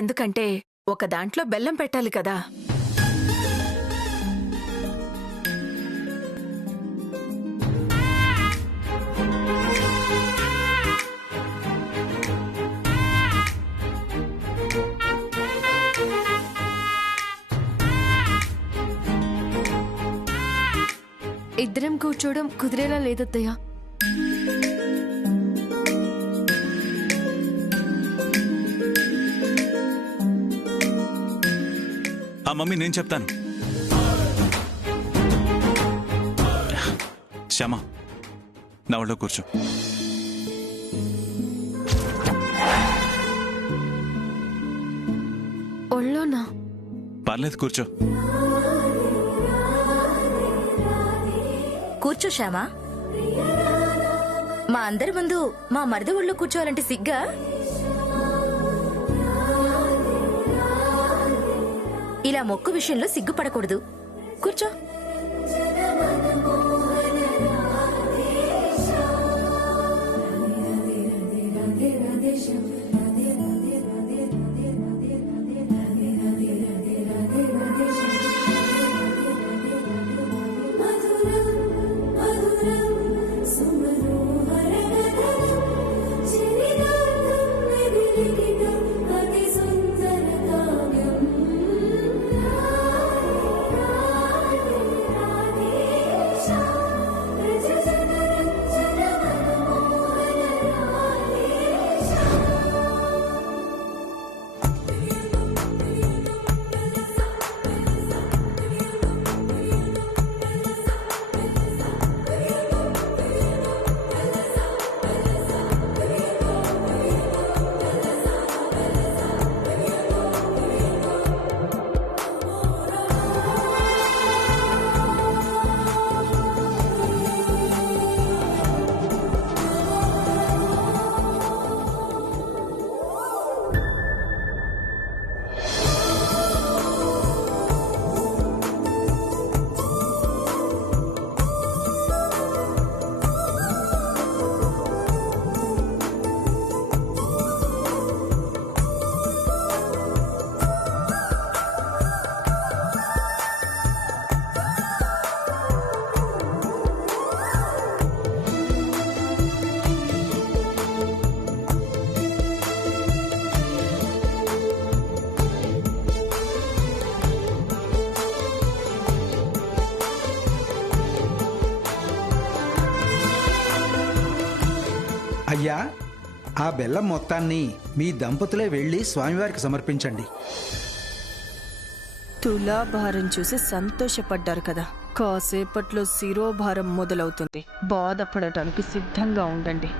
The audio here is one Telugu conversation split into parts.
ఎందుకంటే ఒక దాంట్లో బెల్లం పెట్టాలి కదా. ఇద్దరం కూర్చోవడం కుదిరేలా లేదత్తయ్య. మమ్మీ నేను చెప్తాను. శ్యామ నా ఒళ్ళో కూర్చో. ఒళ్ళోనా? పర్లేదు కూర్చో. కూర్చో శ్యామా. మా అందరి ముందు మా మరిది ఒళ్ళో కూర్చోవాలంటే సిగ్గా? ఇలా మొక్కు విషయంలో సిగ్గుపడకూడదు. కూర్చో. అయ్యా, ఆ బెల్లం మొత్తాన్ని మీ దంపతులే వెళ్ళి స్వామివారికి సమర్పించండి. తులాభారం చూసి సంతోషపడ్డారు కదా, కాసేపట్లో శిరోభారం మొదలవుతుంది. బాధపడటానికి సిద్ధంగా ఉండండి.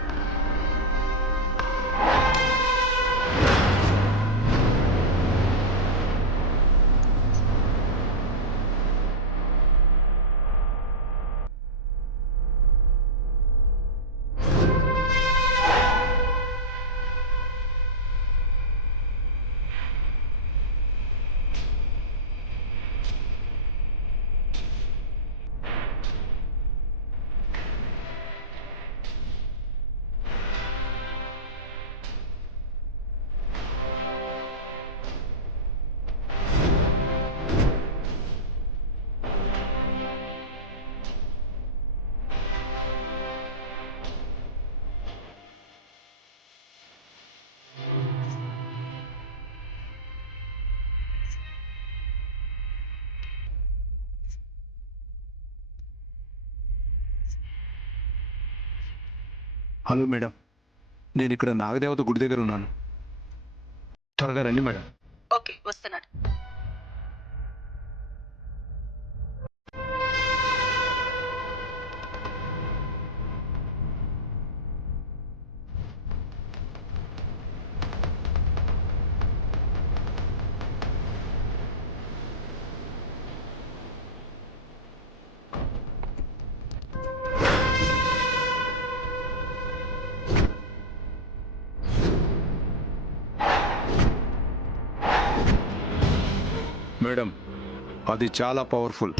హలో మేడం, నేను ఇక్కడ నాగదేవత గుడి దగ్గర ఉన్నాను. త్వరగా రండి మేడం. ఓకే, వస్తున్నాను. మేడం, అది చాలా పవర్ఫుల్.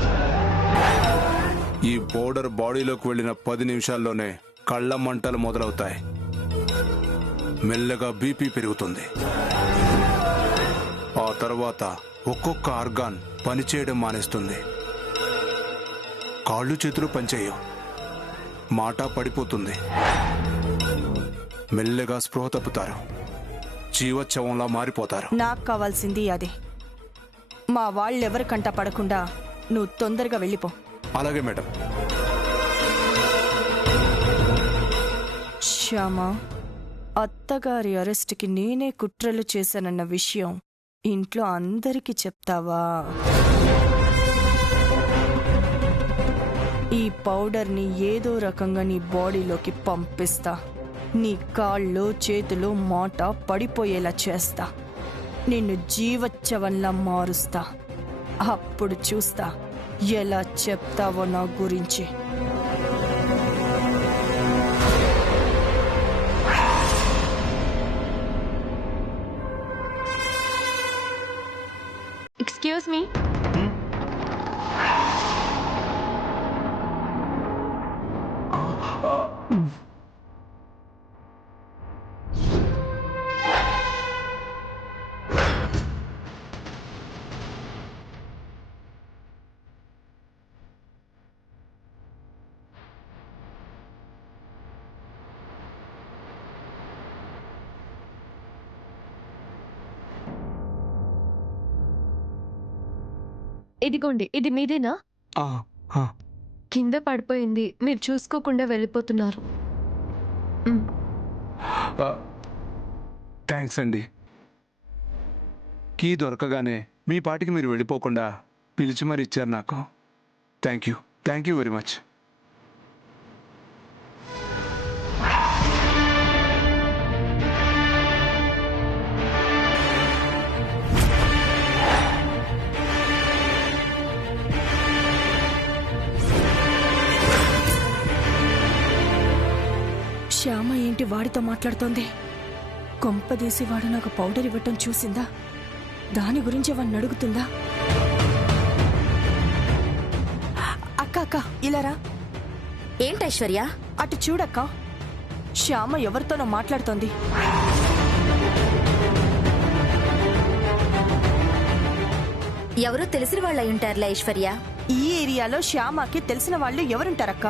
ఈ పౌడర్ బాడీలోకి వెళ్ళిన 10 నిమిషాల్లోనే కళ్ళ మంటలు మొదలవుతాయి. మెల్లగా బీపీ పెరుగుతుంది. తర్వాత ఒక్కొక్క ఆర్గాన్ పనిచేయడం మానేస్తుంది. కాళ్ళు చేతులు పనిచేయవు, మాట పడిపోతుంది, మెల్లగా స్పృహ తప్పుతారు, జీవోత్సవంలా మారిపోతారు. నాకు కావాల్సింది అదే. మా వాళ్ళెవరి కంట పడకుండా నువ్వు తొందరగా వెళ్ళిపో. అలాగే మేడం. శ్యామ, అత్తగారి అరెస్ట్కి నేనే కుట్రలు చేశానన్న విషయం ఇంట్లో అందరికీ చెప్తావా? ఈ పౌడర్ని ఏదో రకంగా నీ బాడీలోకి పంపిస్తా. నీ కాళ్ళు చేతులు మాట పడిపోయేలా చేస్తా. నిన్ను జీవోత్సవంలా మారుస్తా. అప్పుడు చూస్తా ఎలా చెప్తావో నా గురించి. Excuse me. ఇదిగోండి, ఇది మీదేనా? కింద పడిపోయింది, మీరు చూసుకోకుండా వెళ్ళిపోతున్నారు. థ్యాంక్స్ అండి. కీ దొరకగానే మీ పాటికి మీరు వెళ్ళిపోకుండా పిలిచి మరి ఇచ్చారు నాకు. Thank you very much. Shyama ఏంటి వాడితో మాట్లాడుతోంది? కొంపదీసి వాడు నాకు పౌడర్ ఇవ్వటం చూసిందా? దాని గురించి వాడిని అడుగుతుందా? అక్క ఇలారా. ఏంటి ఐశ్వర్య? అటు చూడక్క, శ్యామ ఎవరితోనో మాట్లాడుతోంది. ఎవరో తెలిసిన వాళ్ళు అయి ఉంటారులే ఐశ్వర్య. ఈ ఏరియాలో శ్యామకి తెలిసిన వాళ్ళు ఎవరుంటారక్క?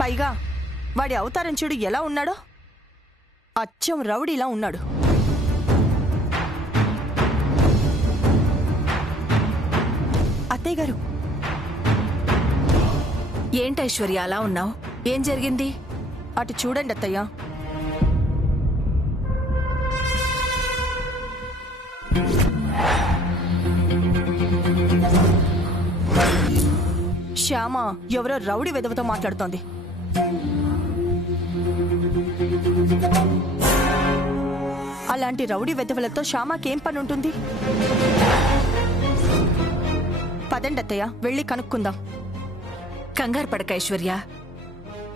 పైగా వాడి అవతారం చూడు ఎలా ఉన్నాడో. అచ్చం రౌడీలా ఉన్నాడు. అత్తయ్య గారు. ఏంటి ఐశ్వర్య అలా ఉన్నావు? ఏం జరిగింది? అటు చూడండి అత్తయ్య. శ్యామ ఎవరో రౌడీ వెధవతో మాట్లాడుతోంది. అలాంటి రౌడీ వెధవలతో శ్యామకేం పని ఉంటుంది? పదండి అత్తయ్య, వెళ్ళి కనుక్కుందాం. కంగారు పడక ఐశ్వర్య.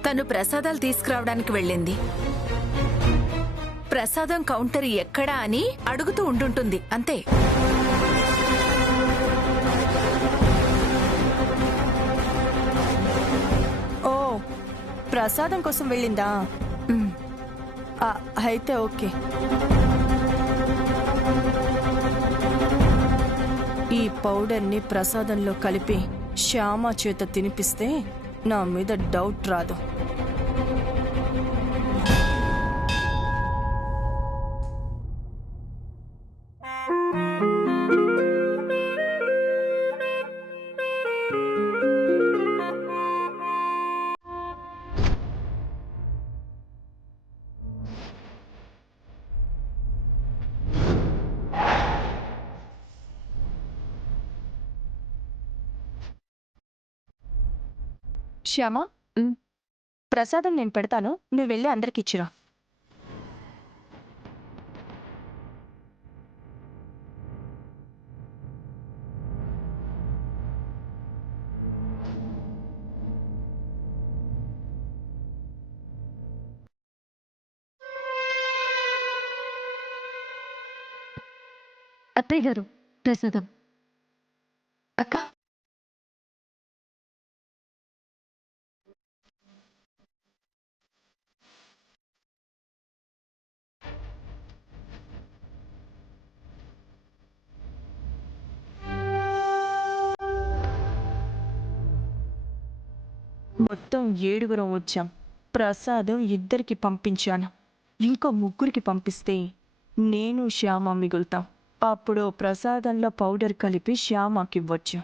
తను ప్రసాదాలు తీసుకురావడానికి వెళ్ళింది. ప్రసాదం కౌంటర్ ఎక్కడా అని అడుగుతూ ఉండుంటుంది అంతే. ఓ, ప్రసాదం కోసం వెళ్ళిందా? అయితే ఓకే. ఈ పౌడర్ని ప్రసాదంలో కలిపి శ్యామ చేత తినిపిస్తే నా మీద డౌట్ రాదు. శ్యామ, ప్రసాదం నేను పెడతాను, నువ్వు వెళ్ళి అందరికి ఇచ్చిరా. అత్తయ్య గారు, ప్రసాదం. అక్క, మొత్తం 7 వచ్చాం. ప్రసాదం 2కి పంపించాను. ఇంకో 3కి పంపిస్తే నేను శ్యామ మిగులుతాం. అప్పుడు ప్రసాదంలో పౌడర్ కలిపి శ్యామకివ్వచ్చు.